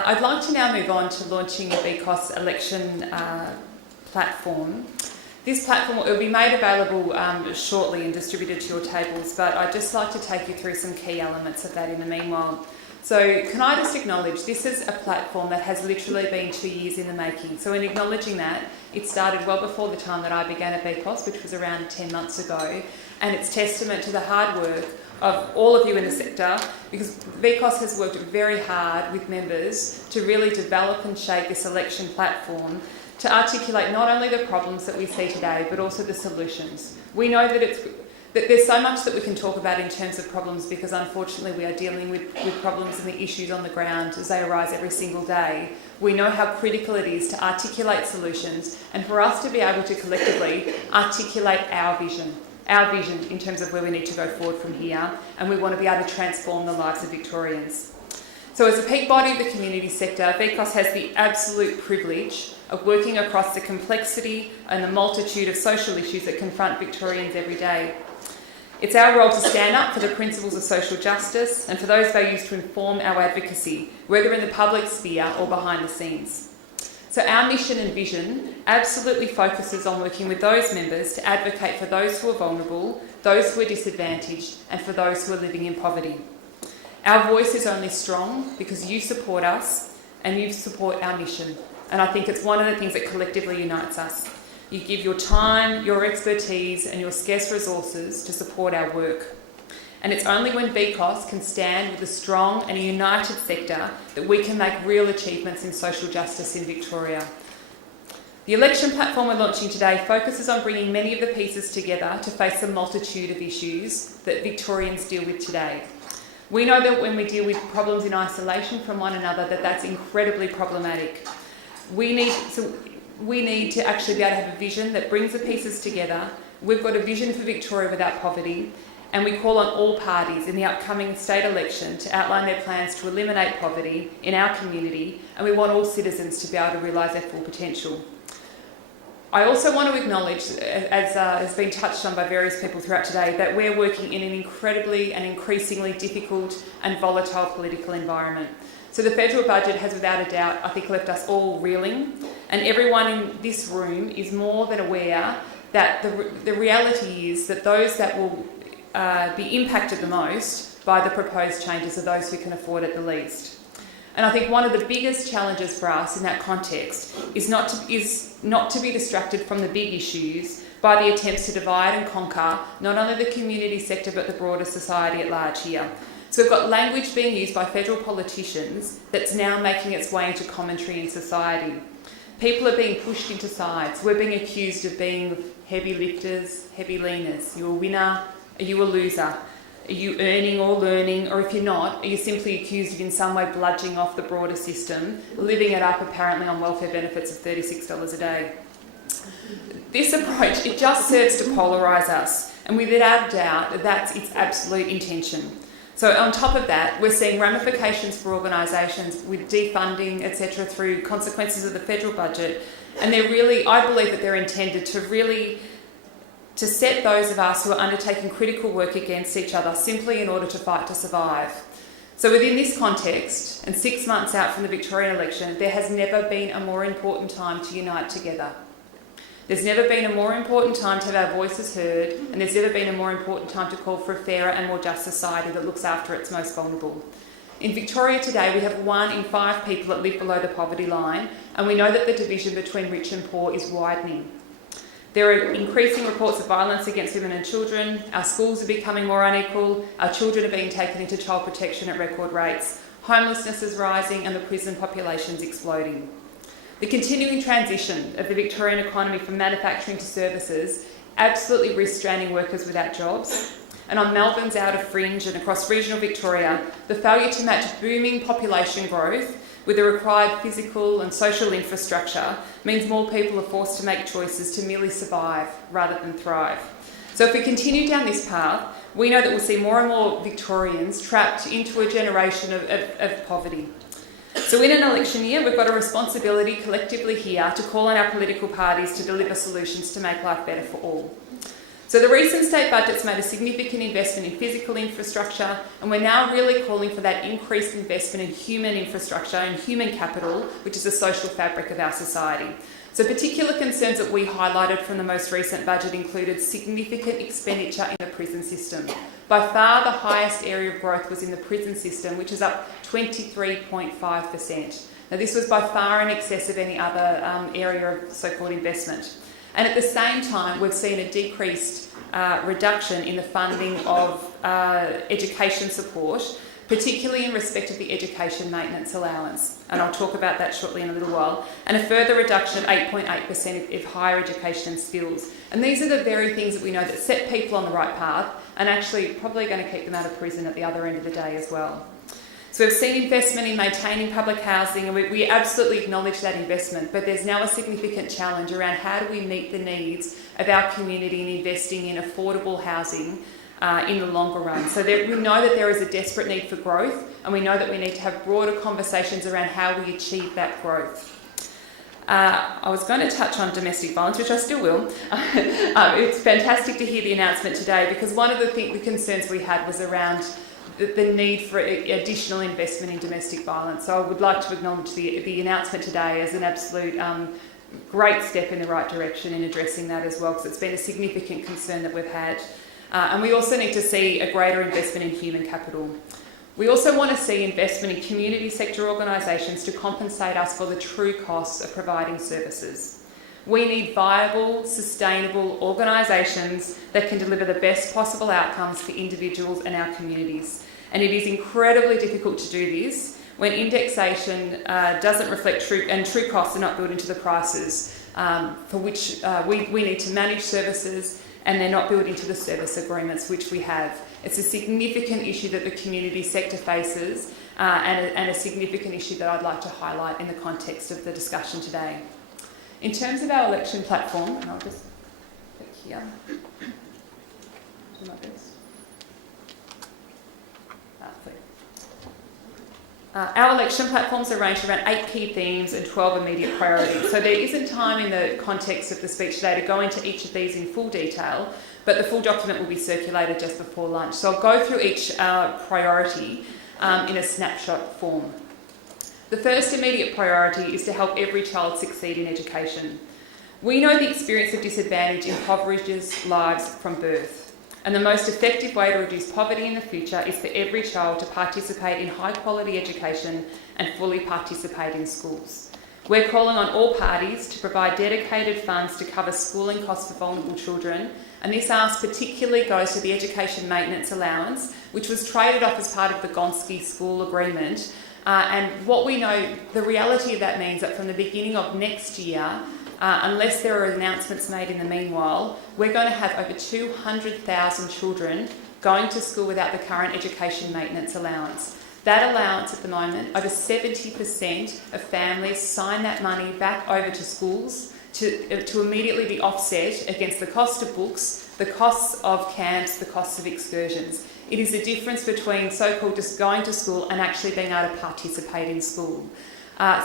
I'd like to now move on to launching a VCOSS election platform. This platform will be made available shortly and distributed to your tables, but I'd just like to take you through some key elements of that in the meanwhile. So can I just acknowledge this is a platform that has literally been 2 years in the making. So in acknowledging that, it started well before the time that I began at VCOSS, which was around 10 months ago, and it's testament to the hard work of all of you in the sector, because VCOSS has worked very hard with members to really develop and shape this election platform to articulate not only the problems that we see today, but also the solutions. We know that there's so much that we can talk about in terms of problems, because unfortunately we are dealing with problems and the issues on the ground as they arise every single day. We know how critical it is to articulate solutions and for us to be able to collectively articulate our vision in terms of where we need to go forward from here, and we want to be able to transform the lives of Victorians. So as a peak body of the community sector, VCOSS has the absolute privilege of working across the complexity and the multitude of social issues that confront Victorians every day. It's our role to stand up for the principles of social justice and for those values to inform our advocacy, whether in the public sphere or behind the scenes. So our mission and vision absolutely focuses on working with those members to advocate for those who are vulnerable, those who are disadvantaged, and for those who are living in poverty. Our voice is only strong because you support us and you support our mission. And I think it's one of the things that collectively unites us. You give your time, your expertise, and your scarce resources to support our work. And it's only when VCOSS can stand with a strong and a united sector that we can make real achievements in social justice in Victoria. The election platform we're launching today focuses on bringing many of the pieces together to face the multitude of issues that Victorians deal with today. We know that when we deal with problems in isolation from one another, that's incredibly problematic. We need to actually be able to have a vision that brings the pieces together. We've got a vision for Victoria without poverty, and we call on all parties in the upcoming state election to outline their plans to eliminate poverty in our community, and we want all citizens to be able to realise their full potential. I also want to acknowledge, as has been touched on by various people throughout today, that we're working in an incredibly and increasingly difficult and volatile political environment. So the federal budget has without a doubt, I think, left us all reeling, and everyone in this room is more than aware that the reality is that those that will be impacted the most by the proposed changes are those who can afford it the least. And I think one of the biggest challenges for us in that context is not to be distracted from the big issues by the attempts to divide and conquer not only the community sector but the broader society at large here. So we've got language being used by federal politicians that's now making its way into commentary in society. People are being pushed into sides. We're being accused of being heavy lifters, heavy leaners. You're a winner, are you a loser? Are you earning or learning? Or if you're not, are you simply accused of in some way bludgeoning off the broader system, living it up apparently on welfare benefits of $36 a day? This approach, it just serves to polarise us, and without doubt, that's its absolute intention. So on top of that, we're seeing ramifications for organisations with defunding, etc., through consequences of the federal budget, and they're really, I believe that they're intended to set those of us who are undertaking critical work against each other simply in order to fight to survive. So within this context, and 6 months out from the Victorian election, there has never been a more important time to unite together. There's never been a more important time to have our voices heard, and there's never been a more important time to call for a fairer and more just society that looks after its most vulnerable. In Victoria today, we have 1 in 5 people that live below the poverty line, and we know that the division between rich and poor is widening. There are increasing reports of violence against women and children. Our schools are becoming more unequal. Our children are being taken into child protection at record rates. Homelessness is rising and the prison population is exploding. The continuing transition of the Victorian economy from manufacturing to services absolutely risks stranding workers without jobs. And on Melbourne's outer fringe and across regional Victoria, the failure to match booming population growth with the required physical and social infrastructure means more people are forced to make choices to merely survive rather than thrive. So if we continue down this path, we know that we'll see more and more Victorians trapped into a generation of poverty. So in an election year, we've got a responsibility collectively here to call on our political parties to deliver solutions to make life better for all. So the recent state budget's made a significant investment in physical infrastructure, and we're now really calling for that increased investment in human infrastructure and human capital, which is the social fabric of our society. So particular concerns that we highlighted from the most recent budget included significant expenditure in the prison system. By far the highest area of growth was in the prison system, which is up 23.5%. Now this was by far in excess of any other area of so-called investment. And at the same time, we've seen a decreased reduction in the funding of education support, particularly in respect of the education maintenance allowance. And I'll talk about that shortly in a little while. And a further reduction of 8.8% of higher education and skills. And these are the very things that we know that set people on the right path and actually probably going to keep them out of prison at the other end of the day as well. So we've seen investment in maintaining public housing, and we absolutely acknowledge that investment, but there's now a significant challenge around how do we meet the needs of our community in investing in affordable housing in the longer run. So we know that there is a desperate need for growth, and we know that we need to have broader conversations around how we achieve that growth. I was going to touch on domestic violence, which I still will. It's fantastic to hear the announcement today, because one of the concerns we had was around the need for additional investment in domestic violence. So I would like to acknowledge the announcement today as an absolute great step in the right direction in addressing that as well, because it's been a significant concern that we've had. And we also need to see a greater investment in human capital. We also want to see investment in community sector organisations to compensate us for the true costs of providing services. We need viable, sustainable organisations that can deliver the best possible outcomes for individuals and our communities. And it is incredibly difficult to do this when indexation doesn't reflect true costs are not built into the prices for which we need to manage services, and they're not built into the service agreements which we have. It's a significant issue that the community sector faces and a significant issue that I'd like to highlight in the context of the discussion today. In terms of our election platform, and I'll just click here, do my best. Our election platforms are arranged around 8 key themes and 12 immediate priorities. So there isn't time in the context of the speech today to go into each of these in full detail, but the full document will be circulated just before lunch. So I'll go through each priority in a snapshot form. The first immediate priority is to help every child succeed in education. We know the experience of disadvantage impoverishes lives from birth. And the most effective way to reduce poverty in the future is for every child to participate in high quality education and fully participate in schools. We're calling on all parties to provide dedicated funds to cover schooling costs for vulnerable children, and this ask particularly goes to the education maintenance allowance, which was traded off as part of the Gonski school agreement. And what we know, the reality of that means that from the beginning of next year, unless there are announcements made in the meanwhile, we're going to have over 200,000 children going to school without the current education maintenance allowance. That allowance at the moment, over 70% of families sign that money back over to schools to immediately be offset against the cost of books, the costs of camps, the costs of excursions. It is the difference between so-called just going to school and actually being able to participate in school.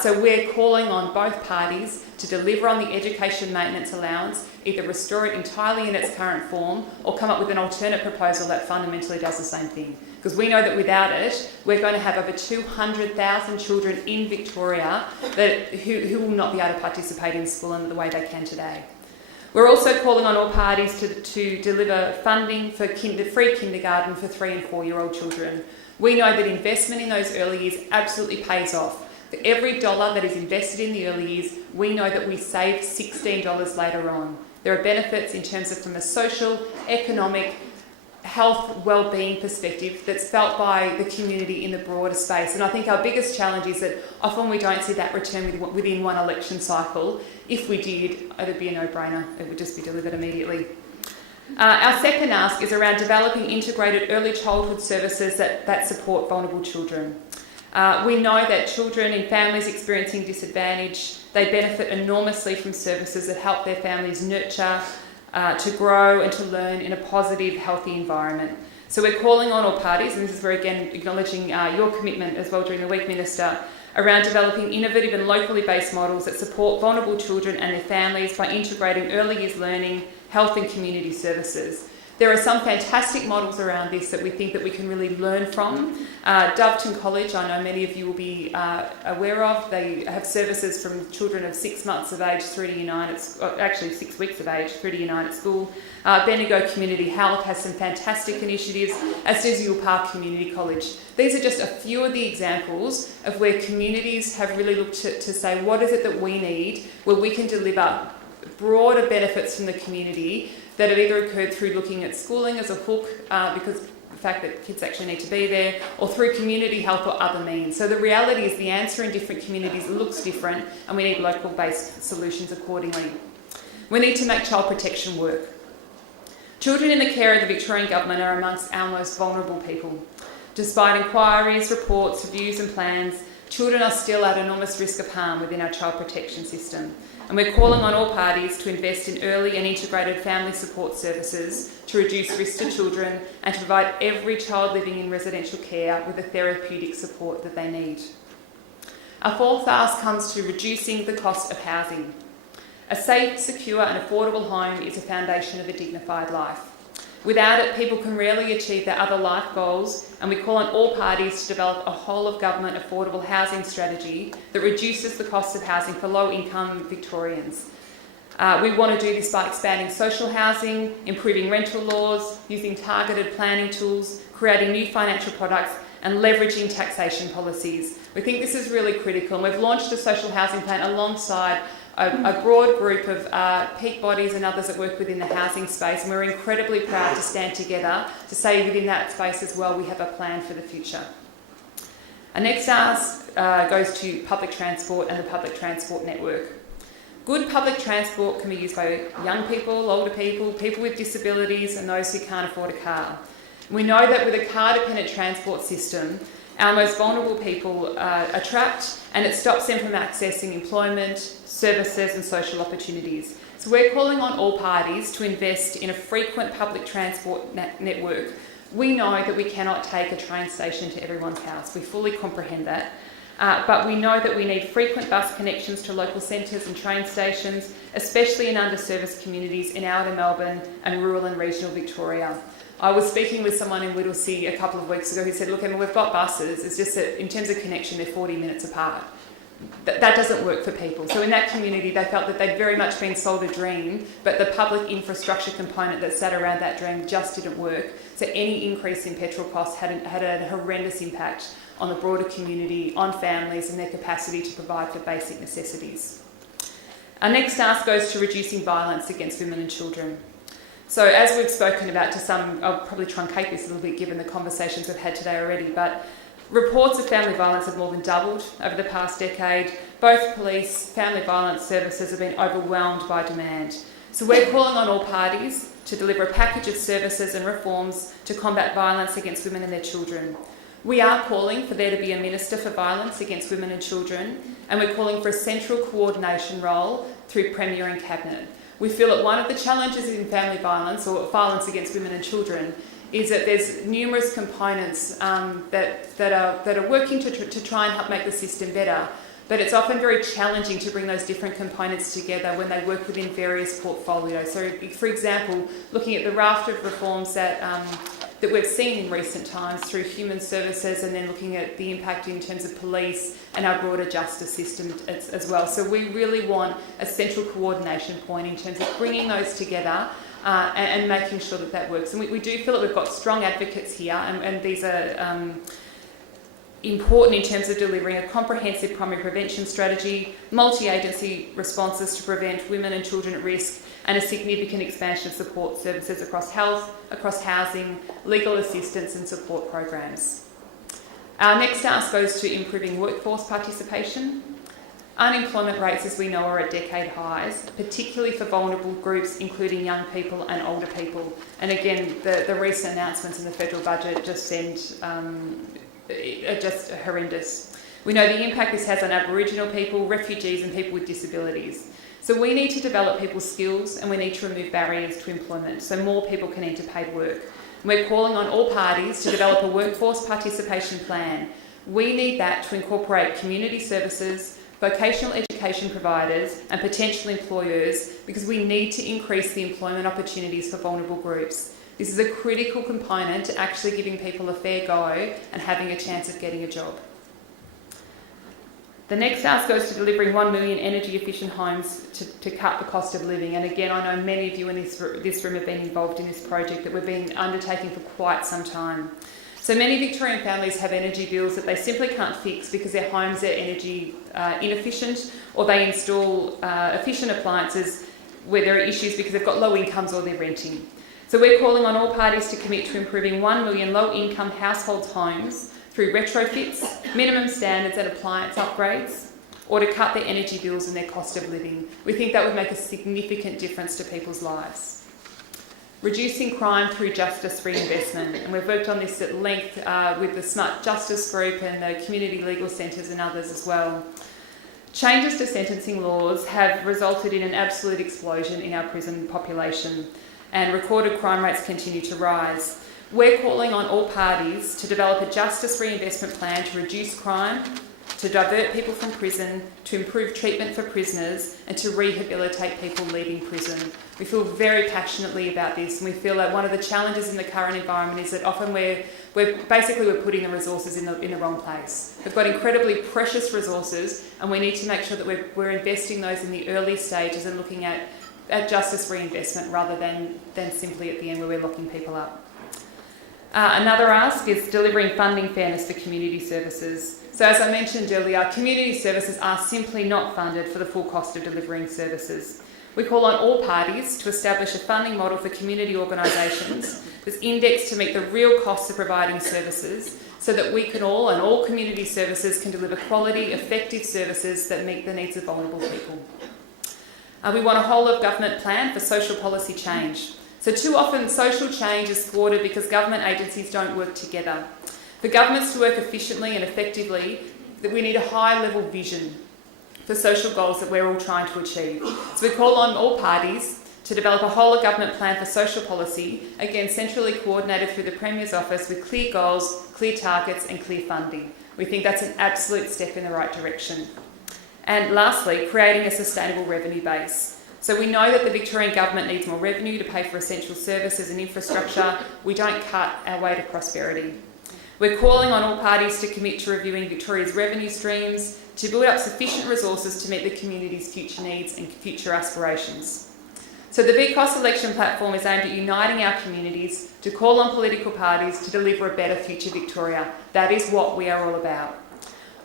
So we're calling on both parties to deliver on the education maintenance allowance, either restore it entirely in its current form or come up with an alternate proposal that fundamentally does the same thing. Because we know that without it, we're going to have over 200,000 children in Victoria who will not be able to participate in school in the way they can today. We're also calling on all parties to deliver funding for free kindergarten for 3 and 4-year-old children. We know that investment in those early years absolutely pays off. For every dollar that is invested in the early years, we know that we save $16 later on. There are benefits in terms of from a social, economic, health, well-being perspective that's felt by the community in the broader space. And I think our biggest challenge is that often we don't see that return within one election cycle. If we did, it would be a no-brainer. It would just be delivered immediately. Our second ask is around developing integrated early childhood services that support vulnerable children. We know that children in families experiencing disadvantage, they benefit enormously from services that help their families nurture, to grow and to learn in a positive, healthy environment. So we're calling on all parties, and this is where again acknowledging your commitment as well during the week, Minister, around developing innovative and locally based models that support vulnerable children and their families by integrating early years learning, health and community services. There are some fantastic models around this that we think that we can really learn from. Doveton College, I know many of you will be aware of. They have services from children of 6 months of age through to year 9, actually 6 weeks of age through to year 9 at school. Bendigo Community Health has some fantastic initiatives, as does Ewell Park Community College. These are just a few of the examples of where communities have really looked to say, what is it that we need, where we can deliver broader benefits from the community that have either occurred through looking at schooling as a hook, because the fact that kids actually need to be there, or through community health or other means. So the reality is the answer in different communities looks different, and we need local-based solutions accordingly. We need to make child protection work. Children in the care of the Victorian Government are amongst our most vulnerable people. Despite inquiries, reports, reviews and plans, children are still at enormous risk of harm within our child protection system. And we're calling on all parties to invest in early and integrated family support services to reduce risk to children and to provide every child living in residential care with the therapeutic support that they need. Our fourth ask comes to reducing the cost of housing. A safe, secure and affordable home is a foundation of a dignified life. Without it, people can rarely achieve their other life goals, and we call on all parties to develop a whole-of-government affordable housing strategy that reduces the cost of housing for low-income Victorians. We want to do this by expanding social housing, improving rental laws, using targeted planning tools, creating new financial products and leveraging taxation policies. We think this is really critical, and we've launched a social housing plan alongside a broad group of peak bodies and others that work within the housing space, and we're incredibly proud to stand together to say within that space as well we have a plan for the future. Our next ask goes to public transport and the public transport network. Good public transport can be used by young people, older people, people with disabilities and those who can't afford a car. We know that with a car-dependent transport system, our most vulnerable people are trapped, and it stops them from accessing employment, services and social opportunities. So we're calling on all parties to invest in a frequent public transport network. We know that we cannot take a train station to everyone's house. We fully comprehend that. But we know that we need frequent bus connections to local centres and train stations, especially in underserviced communities in outer Melbourne and rural and regional Victoria. I was speaking with someone in Whittlesea a couple of weeks ago who said, look, Emma, we've got buses, it's just that in terms of connection, they're 40 minutes apart. That doesn't work for people. So in that community, they felt that they'd very much been sold a dream, but the public infrastructure component that sat around that dream just didn't work. So any increase in petrol costs had a horrendous impact on the broader community, on families and their capacity to provide for basic necessities. Our next ask goes to reducing violence against women and children. So as we've spoken about to some, I'll probably truncate this a little bit given the conversations we've had today already, but reports of family violence have more than doubled over the past decade. Both police, family violence services have been overwhelmed by demand. So we're calling on all parties to deliver a package of services and reforms to combat violence against women and their children. We are calling for there to be a Minister for Violence against Women and Children, and we're calling for a central coordination role through Premier and Cabinet. We feel that one of the challenges in family violence or violence against women and children is that there's numerous components that are working to try and help make the system better, but it's often very challenging to bring those different components together when they work within various portfolios. So, for example, looking at the raft of reforms that we've seen in recent times through human services, and then looking at the impact in terms of police and our broader justice system as well. So we really want a central coordination point in terms of bringing those together and making sure that works. And we do feel that we've got strong advocates here, and these are important in terms of delivering a comprehensive primary prevention strategy, multi-agency responses to prevent women and children at risk, and a significant expansion of support services across health, across housing, legal assistance and support programs. Our next ask goes to improving workforce participation. Unemployment rates, as we know, are at decade highs, particularly for vulnerable groups, including young people and older people. And again, the recent announcements in the federal budget just are just horrendous. We know the impact this has on Aboriginal people, refugees and people with disabilities. So we need to develop people's skills, and we need to remove barriers to employment so more people can enter paid work. We're calling on all parties to develop a workforce participation plan. We need that to incorporate community services, vocational education providers and potential employers, because we need to increase the employment opportunities for vulnerable groups. This is a critical component to actually giving people a fair go and having a chance of getting a job. The next task goes to delivering 1 million energy efficient homes to cut the cost of living. And again, I know many of you in this room have been involved in this project that we've been undertaking for quite some time. So many Victorian families have energy bills that they simply can't fix because their homes are energy inefficient, or they install efficient appliances where there are issues because they've got low incomes or they're renting. So we're calling on all parties to commit to improving 1 million low-income households' homes through retrofits, minimum standards and appliance upgrades, or to cut their energy bills and their cost of living. We think that would make a significant difference to people's lives. Reducing crime through justice reinvestment, and we've worked on this at length with the Smart Justice Group and the community legal centres and others as well. Changes to sentencing laws have resulted in an absolute explosion in our prison population, and recorded crime rates continue to rise. We're calling on all parties to develop a justice reinvestment plan to reduce crime, to divert people from prison, to improve treatment for prisoners, and to rehabilitate people leaving prison. We feel very passionately about this, and we feel that one of the challenges in the current environment is that often we're putting the resources in the wrong place. We've got incredibly precious resources, and we need to make sure that we're investing those in the early stages and looking at justice reinvestment rather than simply at the end where we're locking people up. Another ask is delivering funding fairness for community services. So as I mentioned earlier, community services are simply not funded for the full cost of delivering services. We call on all parties to establish a funding model for community organisations that's indexed to meet the real costs of providing services, so that we can all community services can deliver quality, effective services that meet the needs of vulnerable people. We want a whole-of-government plan for social policy change. So too often social change is thwarted because government agencies don't work together. For governments to work efficiently and effectively, that we need a high-level vision for social goals that we're all trying to achieve. So we call on all parties to develop a whole-of-government plan for social policy, again centrally coordinated through the Premier's office with clear goals, clear targets and clear funding. We think that's an absolute step in the right direction. And lastly, creating a sustainable revenue base. So we know that the Victorian Government needs more revenue to pay for essential services and infrastructure. We don't cut our way to prosperity. We're calling on all parties to commit to reviewing Victoria's revenue streams, to build up sufficient resources to meet the community's future needs and future aspirations. So the VCOSS election platform is aimed at uniting our communities, to call on political parties to deliver a better future Victoria. That is what we are all about.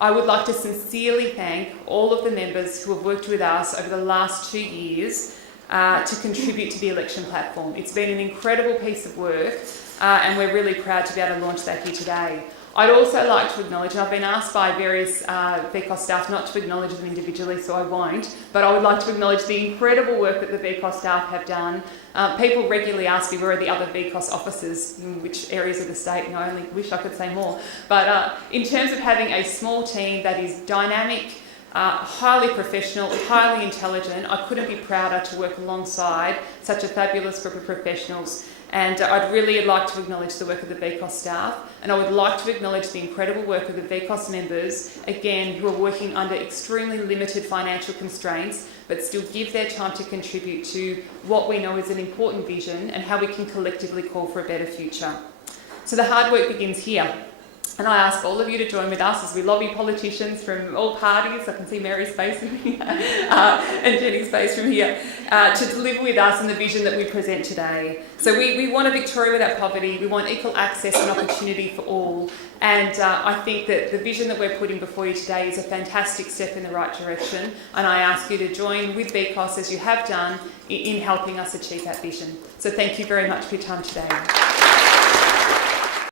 I would like to sincerely thank all of the members who have worked with us over the last 2 years to contribute to the election platform. It's been an incredible piece of work and we're really proud to be able to launch that here today. I'd also like to acknowledge, and I've been asked by various VCOSS staff not to acknowledge them individually, so I won't, but I would like to acknowledge the incredible work that the VCOSS staff have done. People regularly ask me where are the other VCOSS offices, in which areas of the state, and I only wish I could say more. But in terms of having a small team that is dynamic, highly professional, highly intelligent, I couldn't be prouder to work alongside such a fabulous group of professionals. And I'd really like to acknowledge the work of the VCOSS staff, and I would like to acknowledge the incredible work of the VCOSS members, again, who are working under extremely limited financial constraints, but still give their time to contribute to what we know is an important vision and how we can collectively call for a better future. So the hard work begins here. And I ask all of you to join with us as we lobby politicians from all parties, I can see Mary's face from here, and Jenny's face from here, to deliver with us in the vision that we present today. So we want a Victoria without poverty, we want equal access and opportunity for all, and I think that the vision that we're putting before you today is a fantastic step in the right direction, and I ask you to join with VCOSS as you have done in helping us achieve that vision. So thank you very much for your time today.